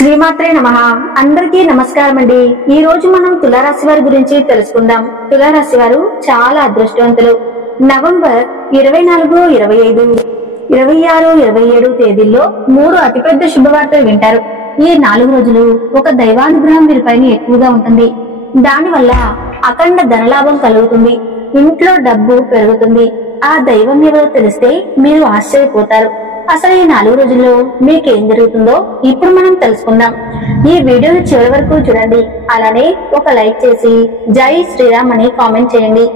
శ్రీమాత్రే నమః. అందరికీ నమస్కారం అండి. ఈ రోజు మనం తులారాశి వారి గురించి తెలుసుకుందాం. తులారాశి వారు చాలా అదృష్టవంతులు. నవంబర్ 24, 25, 26, 27 తేదీల్లో 3 అతిపెద్ద శుభవార్తలు వింటారు. ఈ 4 రోజులు ఒక దైవానుగ్రహం వీరిపైన ఎక్కువగా ఉంటుంది. దానివల్ల అఖండ ధనలాభం కలుగుతుంది. ఇంట్లో డబ్బు పెరుగుతుంది. ఆ దైవం ఎవరో తెలిస్తే మీరు ఆశ్చర్యపోతారు. అసలు ఈ 4 రోజుల్లో మీకేం జరుగుతుందో ఇప్పుడు మనం తెలుసుకుందాం. ఈ వీడియోని చివరి వరకు చూడండి. అలానే ఒక లైక్ చేసి జై శ్రీరామ్ అని కామెంట్ చేయండి.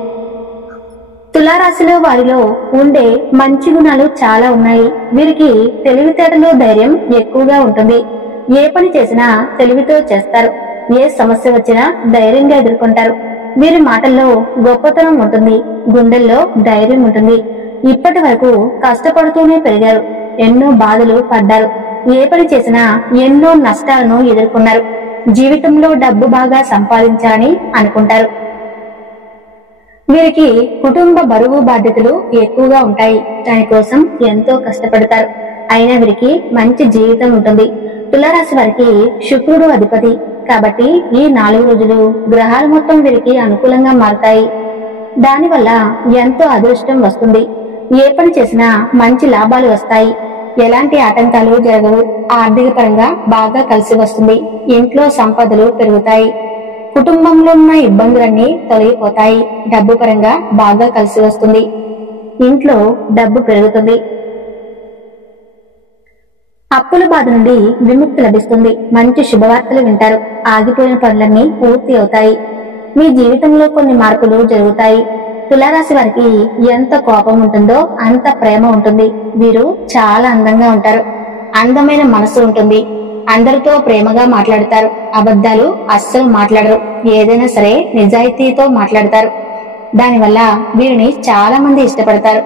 తులారాశిలో వారిలో ఉండే మంచి గుణాలు చాలా ఉన్నాయి. వీరికి తెలివితేటలు, ధైర్యం ఎక్కువగా ఉంటుంది. ఏ పని చేసినా తెలివితో చేస్తారు. ఏ సమస్య వచ్చినా ధైర్యంగా ఎదుర్కొంటారు. వీరి మాటల్లో గొప్పతనం ఉంటుంది. గుండెల్లో ధైర్యం ఉంటుంది. ఇప్పటి వరకు కష్టపడుతూనే పెరిగారు. ఎన్నో బాధలు పడ్డారు. ఏ పని చేసినా ఎన్నో నష్టాలను ఎదుర్కొన్నారు. జీవితంలో డబ్బు బాగా సంపాదించాలని అనుకుంటారు. వీరికి కుటుంబ బరువు బాధ్యతలు ఎక్కువగా ఉంటాయి. దానికోసం ఎంతో కష్టపడతారు. అయినా వీరికి మంచి జీవితం ఉంటుంది. తులారాశి వారికి శుక్రుడు అధిపతి కాబట్టి ఈ 4 రోజులు గ్రహాలు మొత్తం వీరికి అనుకూలంగా మారుతాయి. దానివల్ల ఎంతో అదృష్టం వస్తుంది. ఏ పని చేసినా మంచి లాభాలు వస్తాయి. ఎలాంటి ఆటంకాలు జరగవు. ఆర్థిక పరంగా బాగా కలిసి వస్తుంది. ఇంట్లో సంపదలు పెరుగుతాయి. కుటుంబంలో ఉన్న ఇబ్బందులన్నీ తొలగిపోతాయి. డబ్బు పరంగా బాగా కలిసి వస్తుంది. ఇంట్లో డబ్బు పెరుగుతుంది. అప్పుల బాధ నుండి విముక్తి లభిస్తుంది. మంచి శుభవార్తలు వింటారు. ఆగిపోయిన పనులన్నీ పూర్తి అవుతాయి. మీ జీవితంలో కొన్ని మార్పులు జరుగుతాయి. తులారాశి వారికి ఎంత కోపం ఉంటుందో అంత ప్రేమ ఉంటుంది. వీరు చాలా అందంగా ఉంటారు. అందమైన మనసు ఉంటుంది. అందరితో ప్రేమగా మాట్లాడతారు. అబద్ధాలు అస్సలు మాట్లాడరు. ఏదైనా సరే నిజాయితీతో మాట్లాడతారు. దానివల్ల వీరిని చాలా మంది ఇష్టపడతారు.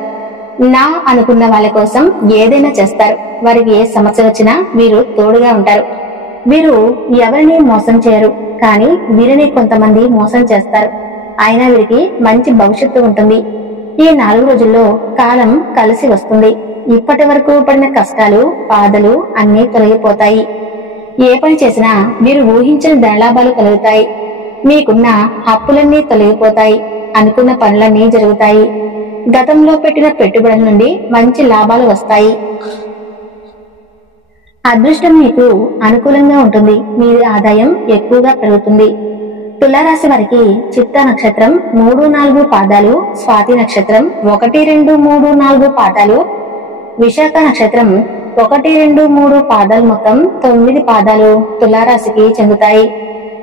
నా అనుకున్న వాళ్ళ కోసం ఏదైనా చేస్తారు. వారికి ఏ సమస్య వచ్చినా వీరు తోడుగా ఉంటారు. వీరు ఎవరిని మోసం చేయరు. కానీ వీరిని కొంతమంది మోసం చేస్తారు. అయినా వీరికి మంచి భవిష్యత్తు ఉంటుంది. ఈ 4 రోజుల్లో కాలం కలిసి వస్తుంది. ఇప్పటి వరకు పడిన కష్టాలు, బాధలు అన్నీ తొలగిపోతాయి. ఏ పని చేసినా వీరు ఊహించిన ధనలాభాలు కలుగుతాయి. మీకున్న అప్పులన్నీ తొలగిపోతాయి. అనుకున్న పనులన్నీ జరుగుతాయి. గతంలో పెట్టిన పెట్టుబడుల నుండి మంచి లాభాలు వస్తాయి. అదృష్టం మీకు అనుకూలంగా ఉంటుంది. మీ ఆదాయం ఎక్కువగా పెరుగుతుంది. తులారాశి వారికి చిత్తా నక్షత్రం 3, 4 పాదాలు, స్వాతి నక్షత్రం 1, 2, 3, 4 పాదాలు, విశాఖ నక్షత్రం 1, 2, 3 పాదాలు, మొత్తం 9 పాదాలు తులారాశికి చెందుతాయి.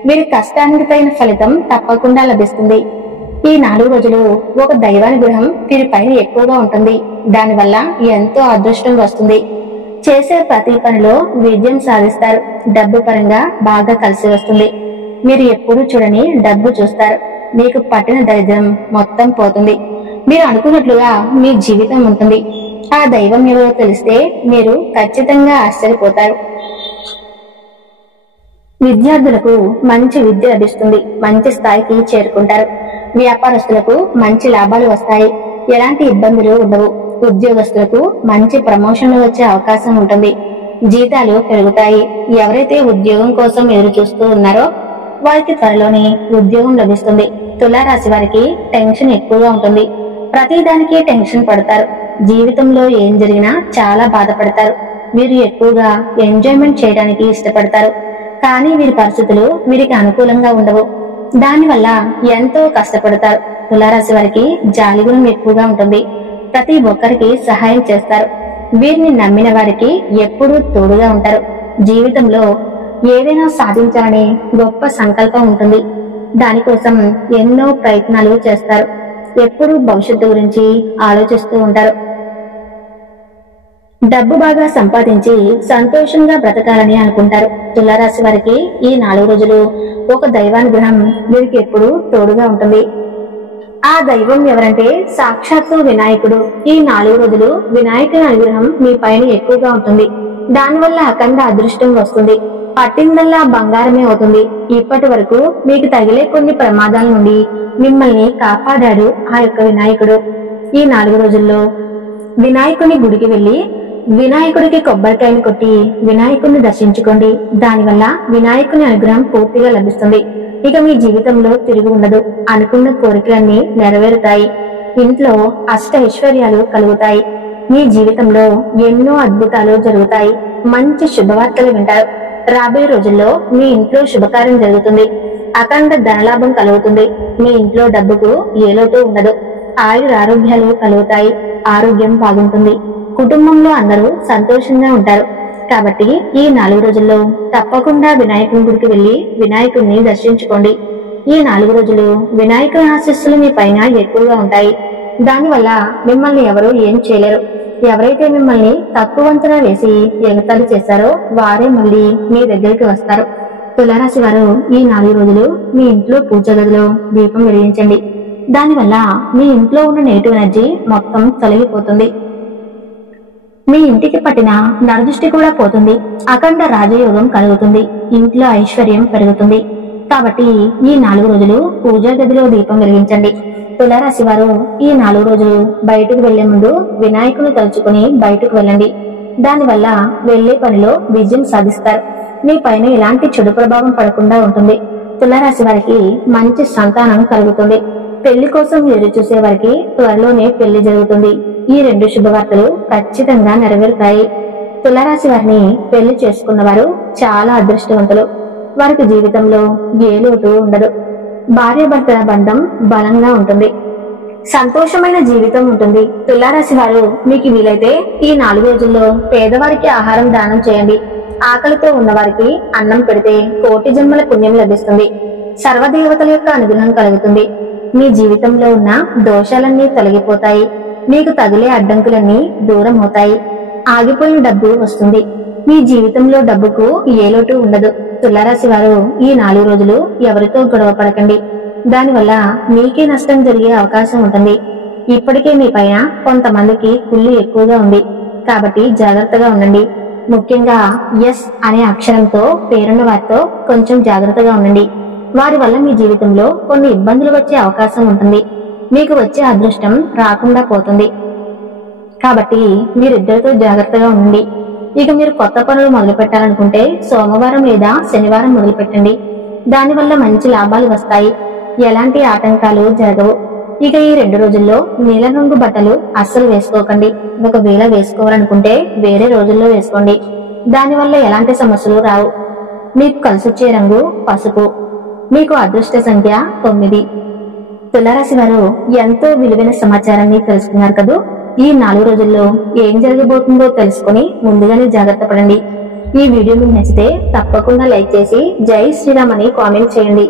వీరి కష్టానికి తగిన ఫలితం తప్పకుండా లభిస్తుంది. ఈ 4 రోజులు ఒక దైవానుగ్రహం వీరిపైన ఎక్కువగా ఉంటుంది. దానివల్ల ఎంతో అదృష్టం వస్తుంది. చేసే ప్రతి పనిలో విజయం సాధిస్తారు. డబ్బు పరంగా బాగా కలిసి వస్తుంది. మీరు ఎప్పుడూ చూడని డబ్బు చూస్తారు. మీకు పట్టిన దరిద్రం మొత్తం పోతుంది. మీరు అనుకున్నట్లుగా మీ జీవితం ఉంటుంది. ఆ దైవం ఎవరో తెలిస్తే మీరు ఖచ్చితంగా ఆశ్చర్యపోతారు. విద్యార్థులకు మంచి విద్య లభిస్తుంది. మంచి స్థాయికి చేరుకుంటారు. వ్యాపారస్తులకు మంచి లాభాలు వస్తాయి. ఎలాంటి ఇబ్బందులు ఉండవు. ఉద్యోగస్తులకు మంచి ప్రమోషన్లు వచ్చే అవకాశం ఉంటుంది. జీతాలు పెరుగుతాయి. ఎవరైతే ఉద్యోగం కోసం ఎదురు చూస్తూ ఉన్నారో వారికి త్వరలోనే ఉద్యోగం లభిస్తుంది. తులారాశి వారికి టెన్షన్ ఎక్కువగా ఉంటుంది. ప్రతిదానికి టెన్షన్ పడతారు. జీవితంలో ఏం జరిగినా చాలా బాధపడతారు. వీరు ఎక్కువగా ఎంజాయ్మెంట్ చేయడానికి ఇష్టపడతారు. కానీ వీరి పరిస్థితులు వీరికి అనుకూలంగా ఉండవు. దానివల్ల ఎంతో కష్టపడతారు. తులారాశి వారికి జాలిగుణం ఎక్కువగా ఉంటుంది. ప్రతి ఒక్కరికి సహాయం చేస్తారు. వీరిని నమ్మిన వారికి ఎప్పుడూ తోడుగా ఉంటారు. జీవితంలో ఏదైనా సాధించాలనే గొప్ప సంకల్పం ఉంటుంది. దానికోసం ఎన్నో ప్రయత్నాలు చేస్తారు. ఎప్పుడూ భవిష్యత్తు గురించి ఆలోచిస్తూ ఉంటారు. డబ్బు బాగా సంపాదించి సంతోషంగా బ్రతకాలని అనుకుంటారు. తులారాశి వారికి ఈ 4 రోజులు ఒక దైవానుగ్రహం వీరికి ఎప్పుడూ తోడుగా ఉంటుంది. ఆ దైవం ఎవరంటే సాక్షాత్తు వినాయకుడు. ఈ 4 రోజులు వినాయకుని అనుగ్రహం మీ పైన ఎక్కువగా ఉంటుంది. దానివల్ల అఖండ అదృష్టం వస్తుంది. పట్టిందల్లా బంగారమే అవుతుంది. ఇప్పటి వరకు మీకు తగిలే కొన్ని ప్రమాదాల నుండి మిమ్మల్ని కాపాడాడు ఆ యొక్క వినాయకుడు. ఈ 4 రోజుల్లో వినాయకుని గుడికి వెళ్లి వినాయకుడికి కొబ్బరికాయను కొట్టి వినాయకుడిని దర్శించుకోండి. దానివల్ల వినాయకుని అనుగ్రహం పూర్తిగా లభిస్తుంది. ఇక మీ జీవితంలో తిరిగి ఉండదు. అనుకున్న కోరికలన్నీ నెరవేరుతాయి. ఇంట్లో అష్ట ఐశ్వర్యాలు కలుగుతాయి. మీ జీవితంలో ఎన్నో అద్భుతాలు జరుగుతాయి. మంచి శుభవార్తలు వింటారు. రాబోయే రోజుల్లో మీ ఇంట్లో శుభకార్యం జరుగుతుంది. అఖండ ధనలాభం కలుగుతుంది. మీ ఇంట్లో డబ్బుకు ఏ లోటు ఉండదు. ఆరోగ్యాలు కలుగుతాయి. ఆరోగ్యం బాగుంటుంది. కుటుంబంలో అందరూ సంతోషంగా ఉంటారు. కాబట్టి ఈ 4 రోజుల్లో తప్పకుండా వినాయకుని గుడికి వెళ్లి వినాయకుడిని దర్శించుకోండి. ఈ 4 రోజులు వినాయకుని ఆశీస్సులు మీ పైన ఎక్కువగా ఉంటాయి. దానివల్ల మిమ్మల్ని ఎవరూ ఏం చేయలేరు. ఎవరైతే మిమ్మల్ని తక్కువ అంచనా వేసి ఎగతాళి చేశారో వారే మళ్ళీ మీ దగ్గరికి వస్తారు. తులారాశి వారు ఈ 4 రోజులు మీ ఇంట్లో పూజ గదిలో దీపం వెలిగించండి. దానివల్ల మీ ఇంట్లో ఉన్న నెగిటివ్ ఎనర్జీ మొత్తం తొలగిపోతుంది. మీ ఇంటికి పట్టిన నరదృష్టి కూడా పోతుంది. అఖండ రాజయోగం కలుగుతుంది. ఇంట్లో ఐశ్వర్యం పెరుగుతుంది. కాబట్టి ఈ 4 రోజులు పూజా గదిలో దీపం వెలిగించండి. తులారాశి వారు ఈ 4 రోజులు బయటకు వెళ్లే ముందు వినాయకుని తలుచుకుని బయటకు వెళ్ళండి. దానివల్ల వెళ్లే పనిలో విజయం సాధిస్తారు. మీ పైన ఎలాంటి చెడు ప్రభావం పడకుండా ఉంటుంది. తులారాశి వారికి మంచి సంతానం కలుగుతుంది. పెళ్లి కోసం ఎదురు చూసే వారికి త్వరలోనే పెళ్లి జరుగుతుంది. ఈ 2 శుభవార్తలు ఖచ్చితంగా నెరవేరుతాయి. తులారాశి వారిని పెళ్లి చేసుకున్న వారు చాలా అదృష్టవంతులు. వారికి జీవితంలో ఏ లోటు ఉండదు. భార్యాభర్తల బంధం బలంగా ఉంటుంది. సంతోషమైన జీవితం ఉంటుంది. తులారాశి వారు మీకు వీలైతే ఈ 4 రోజుల్లో పేదవారికి ఆహారం దానం చేయండి. ఆకలితో ఉన్నవారికి అన్నం పెడితే కోటి జన్మల పుణ్యం లభిస్తుంది. సర్వదేవతల యొక్క అనుగ్రహం కలుగుతుంది. మీ జీవితంలో ఉన్న దోషాలన్నీ తొలగిపోతాయి. మీకు తగిలే అడ్డంకులన్నీ దూరం అవుతాయి. ఆగిపోయిన డబ్బు వస్తుంది. మీ జీవితంలో డబ్బుకు ఏ లోటు ఉండదు. తులారాశి వారు ఈ 4 రోజులు ఎవరితో గొడవ పడకండి. దానివల్ల మీకే నష్టం జరిగే అవకాశం ఉంటుంది. ఇప్పటికే మీ పైన కొంతమందికి కుళ్ళు ఎక్కువగా ఉంది. కాబట్టి జాగ్రత్తగా ఉండండి. ముఖ్యంగా ఎస్ అనే అక్షరంతో పేరున్న వారితో కొంచెం జాగ్రత్తగా ఉండండి. వారి వల్ల మీ జీవితంలో కొన్ని ఇబ్బందులు వచ్చే అవకాశం ఉంటుంది. మీకు వచ్చే అదృష్టం రాకుండా పోతుంది. కాబట్టి మీరిద్దరితో జాగ్రత్తగా ఉండండి. ఇక మీరు కొత్త పనులు మొదలు పెట్టాలనుకుంటే సోమవారం లేదా శనివారం మొదలు పెట్టండి. దానివల్ల మంచి లాభాలు వస్తాయి. ఎలాంటి ఆటంకాలు జరగవు. ఇక ఈ 2 రోజుల్లో నీలం రంగు బట్టలు అస్సలు వేసుకోకండి. ఒకవేళ వేసుకోవాలనుకుంటే వేరే రోజుల్లో వేసుకోండి. దానివల్ల ఎలాంటి సమస్యలు రావు. మీకు కలిసొచ్చే రంగు పసుపు. మీకు అదృష్ట సంఖ్య 9. తులారాశి వారు ఎంతో విలువైన సమాచారాన్ని తెలుసుకున్నారు కదూ. ఈ 4 రోజుల్లో ఏం జరగబోతుందో తెలుసుకుని ముందుగానే జాగ్రత్త పడండి. ఈ వీడియో మీకు నచ్చితే తప్పకుండా లైక్ చేసి జై శ్రీరామ్ అని కామెంట్ చేయండి.